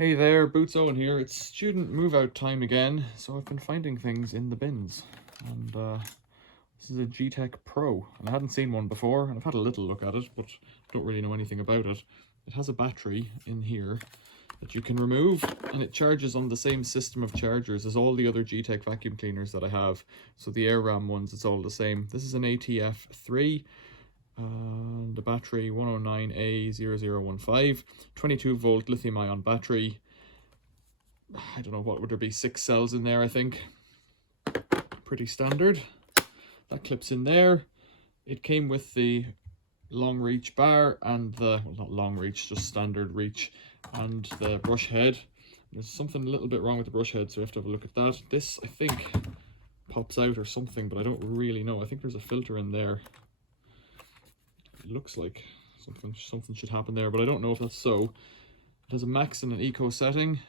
Hey there, Boots Owen here. It's student move out time again, so I've been finding things in the bins. And this is a Gtech Pro, and I hadn't seen one before, and I've had a little look at it, but I don't really know anything about it. It has a battery in here that you can remove, and it charges on the same system of chargers as all the other Gtech vacuum cleaners that I have. So the air ram ones, it's all the same. This is an ATF3. And the battery 109A0015, 22 volt lithium ion battery. I don't know, what would there be, 6 cells in there, I think. Pretty standard. That clips in there. It came with the long reach bar and the, well, not long reach, just standard reach, and the brush head. There's something a little bit wrong with the brush head, so we have to have a look at that. This, I think, pops out or something, but I don't really know. I think there's a filter in there. It looks like something should happen there, but I don't know if that's so. It has a max and an eco setting.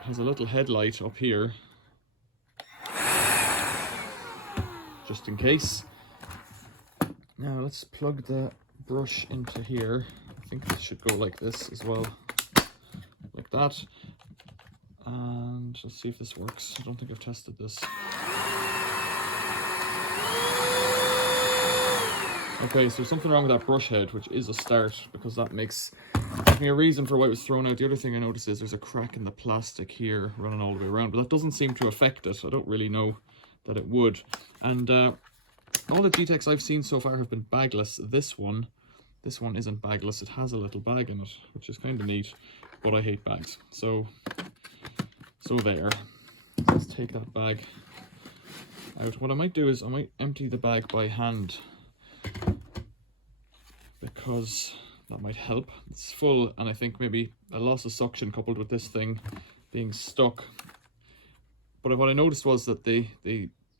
It has a little headlight up here, just in case. Now let's plug the brush into here. I think this should go like this as well. Like that, and let's see if this works. I don't think I've tested this. Okay, so there's something wrong with that brush head, which is a start, because that gives me a reason for why it was thrown out. The other thing I noticed is there's a crack in the plastic here running all the way around, but that doesn't seem to affect it. I don't really know that it would. And all the Gtechs I've seen so far have been bagless. This one isn't bagless. It has a little bag in it, which is kind of neat, but I hate bags. So there. Let's take that bag out. What I might do is I might empty the bag by hand, because that might help. It's full, and I think maybe a loss of suction coupled with this thing being stuck. But what I noticed was that the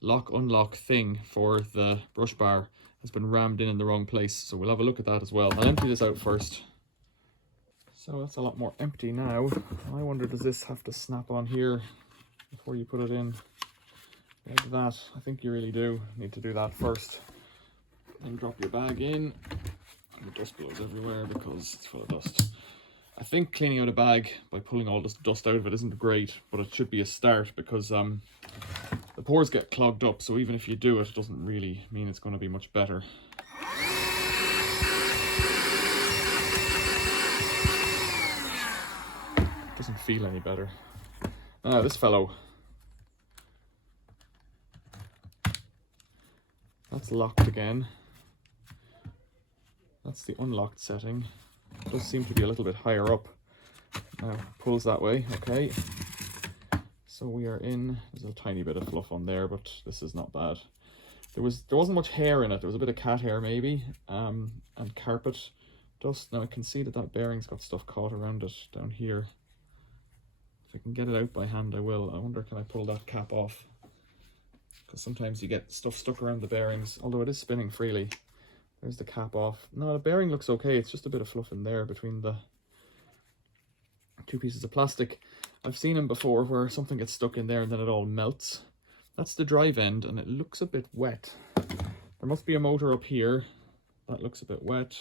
lock-unlock thing for the brush bar has been rammed in the wrong place, so we'll have a look at that as well. I'll empty this out first. So that's a lot more empty now. I wonder, does this have to snap on here before you put it in like that? I think you really do need to do that first. Then drop your bag in. And the dust blows everywhere because it's full of dust. I think cleaning out a bag by pulling all this dust out of it isn't great, but it should be a start, because the pores get clogged up, so even if you do it, it doesn't really mean it's going to be much better. Doesn't feel any better. Ah, this fellow. That's locked again. That's the unlocked setting. It does seem to be a little bit higher up. Now, pulls that way, okay. So we are in, there's a tiny bit of fluff on there, but this is not bad. There wasn't much hair in it. There was a bit of cat hair maybe, and carpet dust. Now I can see that bearing's got stuff caught around it down here. If I can get it out by hand, I will. I wonder, can I pull that cap off? Because sometimes you get stuff stuck around the bearings, although it is spinning freely. There's the cap off. No, the bearing looks okay. It's just a bit of fluff in there between the two pieces of plastic. I've seen them before where something gets stuck in there and then it all melts. That's the drive end, and it looks a bit wet. There must be a motor up here. That looks a bit wet.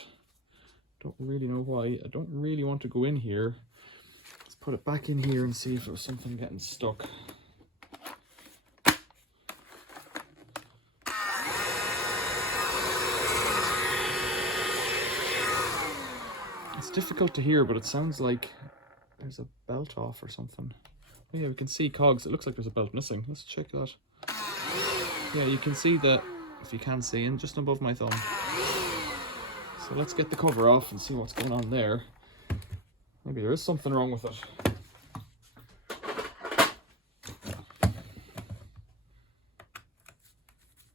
Don't really know why. I don't really want to go in here. Let's put it back in here and see if there was something getting stuck. It's difficult to hear, but it sounds like there's a belt off or something. Oh yeah, we can see cogs. It looks like there's a belt missing. Let's check that. Yeah, you can see that, if you can see, in just above my thumb. So let's get the cover off and see what's going on there. Maybe there is something wrong with it.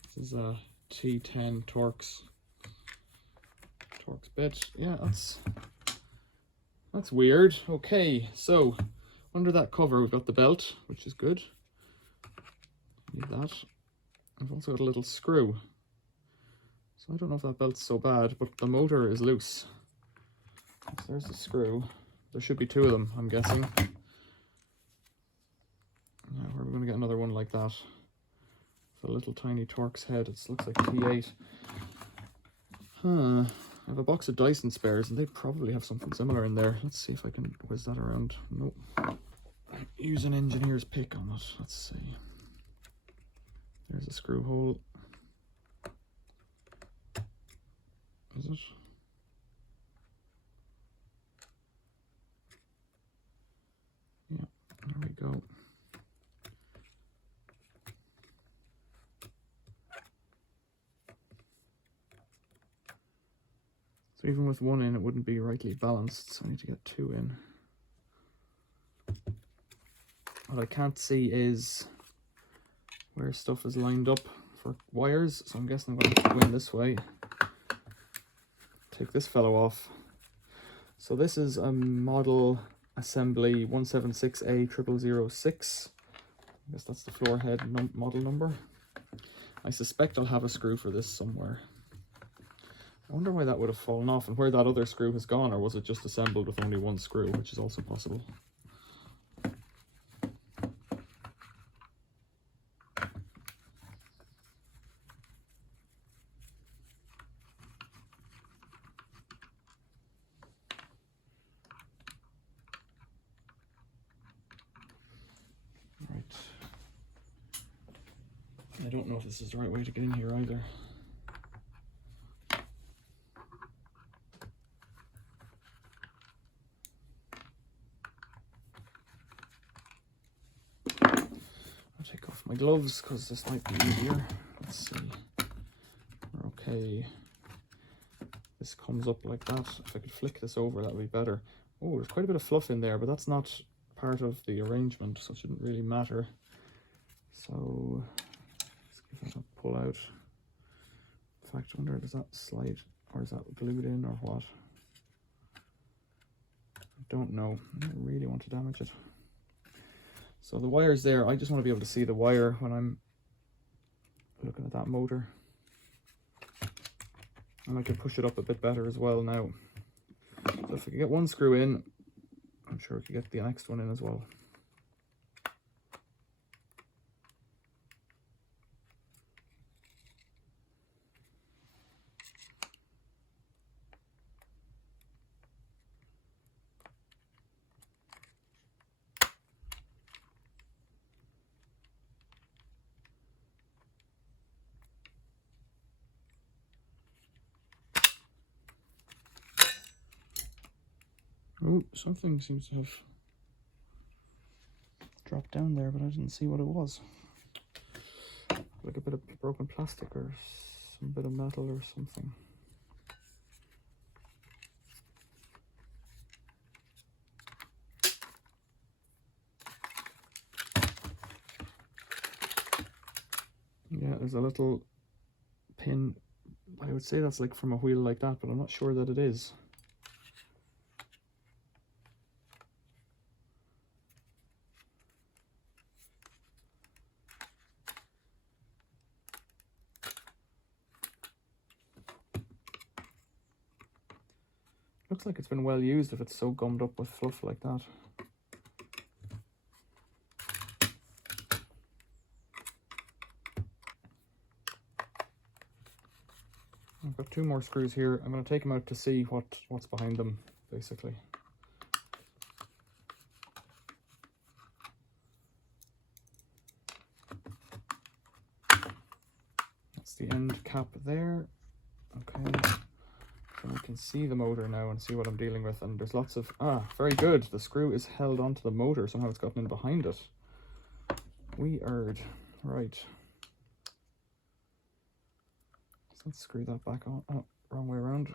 This is a T10 Torx bit. Yeah, that's weird. Okay, so under that cover we've got the belt, which is good. Need that. I've also got a little screw. So I don't know if that belt's so bad, but the motor is loose. So there's the screw. There should be 2 of them, I'm guessing. Now, where are we going to get another one like that The little tiny Torx head. It looks like T8. Huh. I have a box of Dyson spares, and they probably have something similar in there. Let's see if I can whiz that around. Nope. Use an engineer's pick on it. Let's see. There's a screw hole. Is it? Yeah, there we go. So even with one in, it wouldn't be rightly balanced, so I need to get two in. What I can't see is where stuff is lined up for wires, so I'm guessing I'm going to have to go in this way. Take this fellow off. So this is a model assembly 176A0006. I guess that's the floor head model number. I suspect I'll have a screw for this somewhere. I wonder why that would have fallen off and where that other screw has gone, or was it just assembled with only one screw, which is also possible. Right. I don't know if this is the right way to get in here either. My gloves, because this might be easier. Let's see. We're okay. This comes up like that. If I could flick this over, that would be better. Oh, there's quite a bit of fluff in there, but that's not part of the arrangement, so it shouldn't really matter. So let's give that a pull out. In fact, I wonder, does that slide, or is that glued in, or what? I don't know. I don't really want to damage it. So the wire's there. I just want to be able to see the wire when I'm looking at that motor. And I can push it up a bit better as well now. So if I can get one screw in, I'm sure I can get the next one in as well. Oh, something seems to have dropped down there, but I didn't see what it was. Like a bit of broken plastic or some bit of metal or something. Yeah, there's a little pin. I would say that's like from a wheel like that, but I'm not sure that it is. Looks like it's been well used if it's so gummed up with fluff like that. I've got two more screws here. I'm going to take them out to see what's behind them, basically. That's the end cap there. Okay. And I can see the motor now and see what I'm dealing with, and there's lots of, very good, the screw is held onto the motor, somehow it's gotten in behind it. Weird. Right. So let's screw that back on. Oh, wrong way around.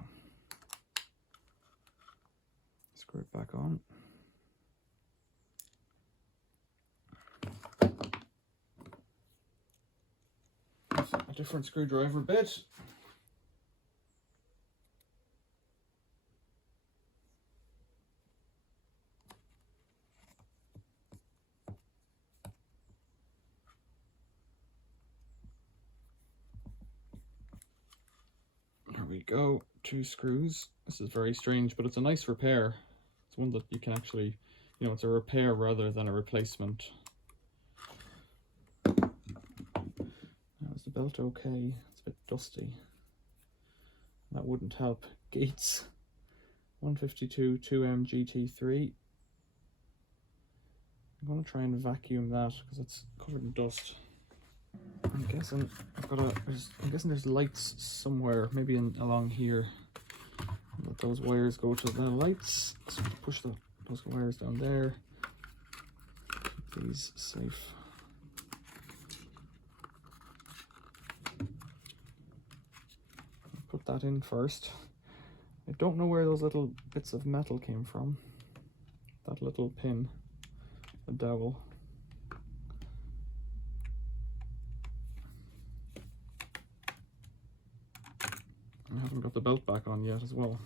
Screw it back on. A different screwdriver bit. There we go, 2 screws. This is very strange, but it's a nice repair. It's one that you can actually, you know, it's a repair rather than a replacement. belt okay? It's a bit dusty. That wouldn't help. Gates 152 2M GT3. I'm going to try and vacuum that because it's covered in dust. I'm guessing there's lights somewhere, maybe along here. Let those wires go to the lights. So push those wires down there. Keep these safe. Put that in first. I don't know where those little bits of metal came from. That little pin, the dowel. I haven't got the belt back on yet as well.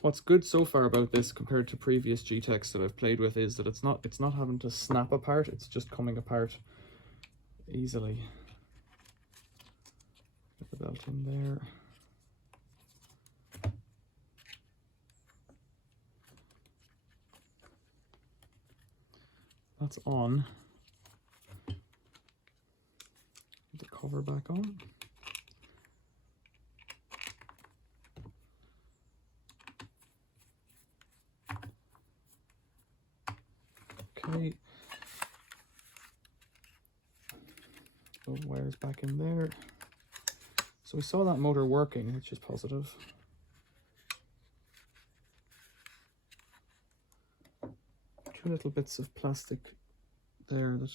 What's good so far about this compared to previous Gtechs that I've played with is that it's not having to snap apart, it's just coming apart easily. Get the belt in there. That's on. Put the cover back on. Okay. Those wires back in there. So we saw that motor working, which is positive. Two little bits of plastic there that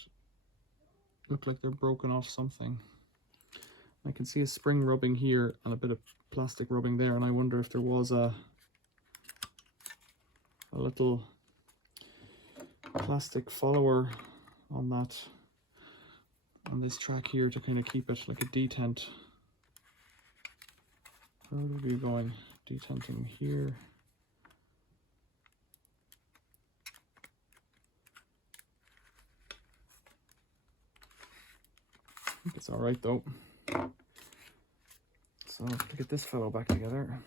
look like they're broken off something. I can see a spring rubbing here and a bit of plastic rubbing there, and I wonder if there was a little plastic follower on this track here to kind of keep it like a detent. Where would we be going? Detenting here. I think it's all right though. So to get this fellow back together,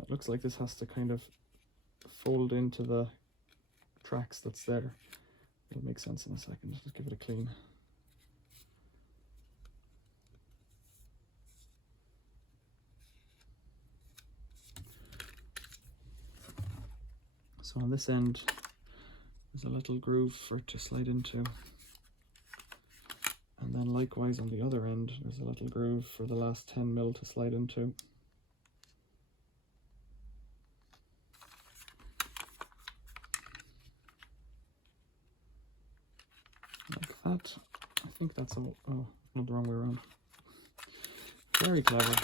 it looks like this has to kind of fold into the tracks that's there. It'll make sense in a second. Just give it a clean. So on this end, there's a little groove for it to slide into. And then likewise on the other end, there's a little groove for the last 10 mil to slide into. Like that. I think that's all. Oh, not the wrong way around. Very clever.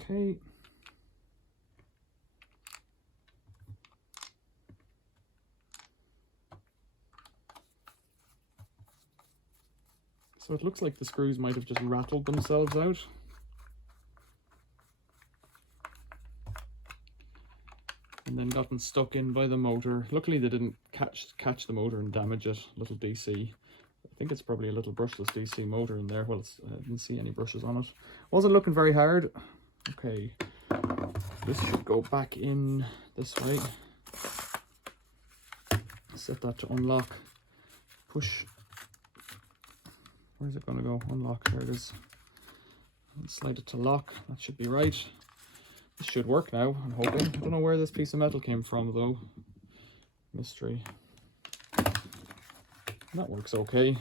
Okay. So it looks like the screws might have just rattled themselves out. And then gotten stuck in by the motor. Luckily they didn't catch the motor and damage it. Little DC. I think it's probably a little brushless DC motor in there. Well, I didn't see any brushes on it. Wasn't looking very hard. Okay, this should go back in this way. Set that to unlock. Push. Where's it going to go? Unlock. There it is. And slide it to lock. That should be right. This should work now, I'm hoping. I don't know where this piece of metal came from though. Mystery. That works okay.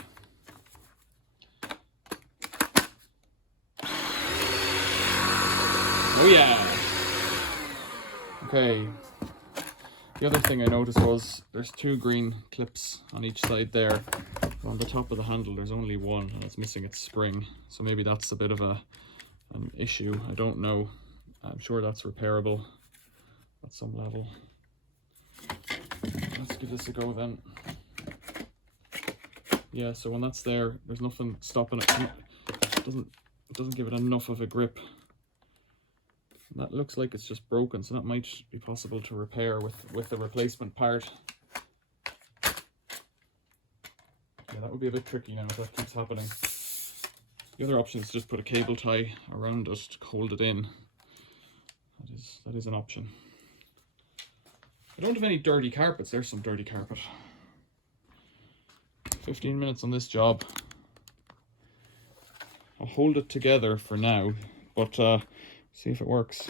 Oh yeah! Okay. The other thing I noticed was there's two green clips on each side there. On the top of the handle there's only one and it's missing its spring. So maybe that's a bit of an issue. I don't know. I'm sure that's repairable at some level. Let's give this a go then. Yeah, so when that's there, there's nothing stopping it. It doesn't give it enough of a grip. And that looks like it's just broken, so that might be possible to repair with the replacement part. Yeah, that would be a bit tricky now if that keeps happening. The other option is just put a cable tie around it to hold it in. That is an option. I don't have any dirty carpets. There's some dirty carpet. 15 minutes on this job. I'll hold it together for now, but see if it works.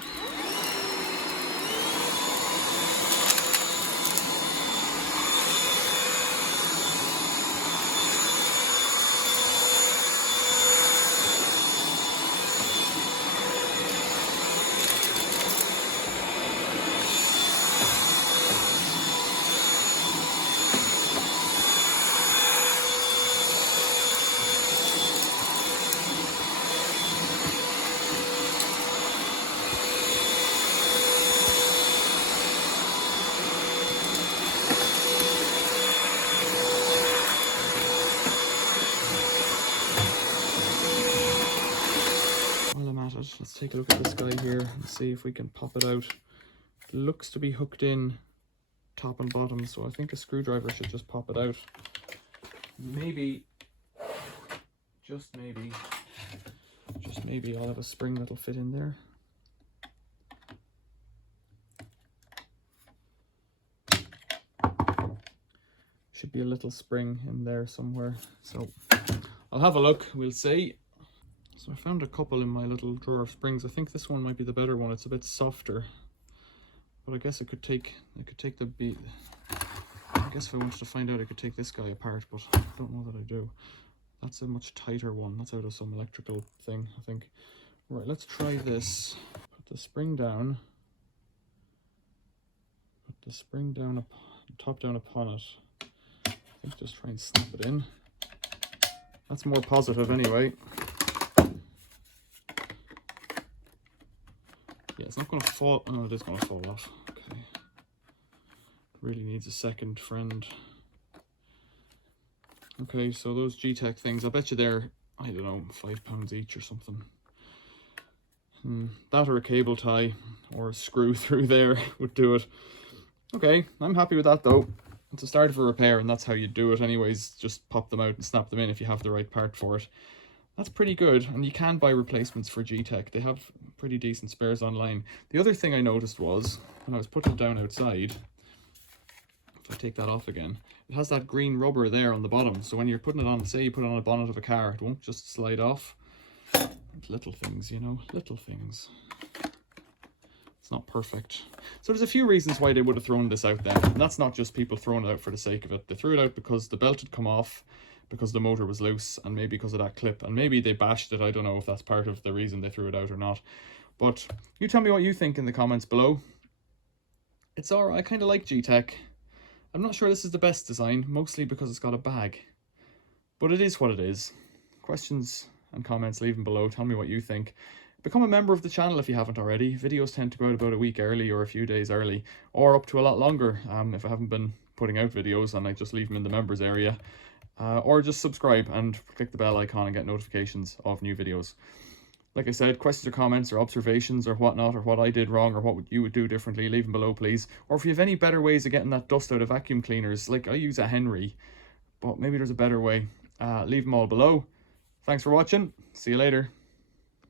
Let's take a look at this guy here and see if we can pop it out. It looks to be hooked in top and bottom, so I think a screwdriver should just pop it out. Maybe, just maybe I'll have a spring that'll fit in there. Should be a little spring in there somewhere, so I'll have a look, we'll see. So I found a couple in my little drawer of springs. I think this one might be the better one. It's a bit softer, but I guess I could take the bead. I guess if I wanted to find out, I could take this guy apart, but I don't know that I do. That's a much tighter one. That's out of some electrical thing, I think. Right, let's try this. Put the spring down. Put the spring down, top down upon it. I think just try and snap it in. That's more positive anyway. Yeah, it's not going to fall. Oh, it is going to fall off. Okay. Really needs a second friend. Okay, so those Gtech things, I bet you they're, I don't know, £5 each or something. That or a cable tie or a screw through there would do it. Okay, I'm happy with that though. It's a start of a repair, and that's how you do it anyways. Just pop them out and snap them in if you have the right part for it. That's pretty good, and you can buy replacements for Gtech. They have pretty decent spares online. The other thing I noticed was, when I was putting it down outside, if I take that off again, it has that green rubber there on the bottom. So when you're putting it on, say you put it on a bonnet of a car, it won't just slide off. It's little things, you know, little things. It's not perfect. So there's a few reasons why they would have thrown this out there. And that's not just people throwing it out for the sake of it. They threw it out because the belt had come off, because the motor was loose, and maybe because of that clip, and maybe they bashed it. I don't know if that's part of the reason they threw it out or not, but you tell me what you think in the comments below. It's alright. I kind of like Gtech. I'm not sure this is the best design, mostly because it's got a bag, but it is what it is. Questions and comments, leave them below. Tell me what you think. Become a member of the channel if you haven't already. Videos tend to go out about a week early or a few days early, or up to a lot longer if I haven't been putting out videos and I just leave them in the members area. Or just subscribe and click the bell icon and get notifications of new videos. Like I said, questions or comments or observations or whatnot, or what I did wrong or what you would do differently, leave them below please. Or if you have any better ways of getting that dust out of vacuum cleaners, like I use a Henry, but maybe there's a better way, leave them all below. Thanks for watching. See you later.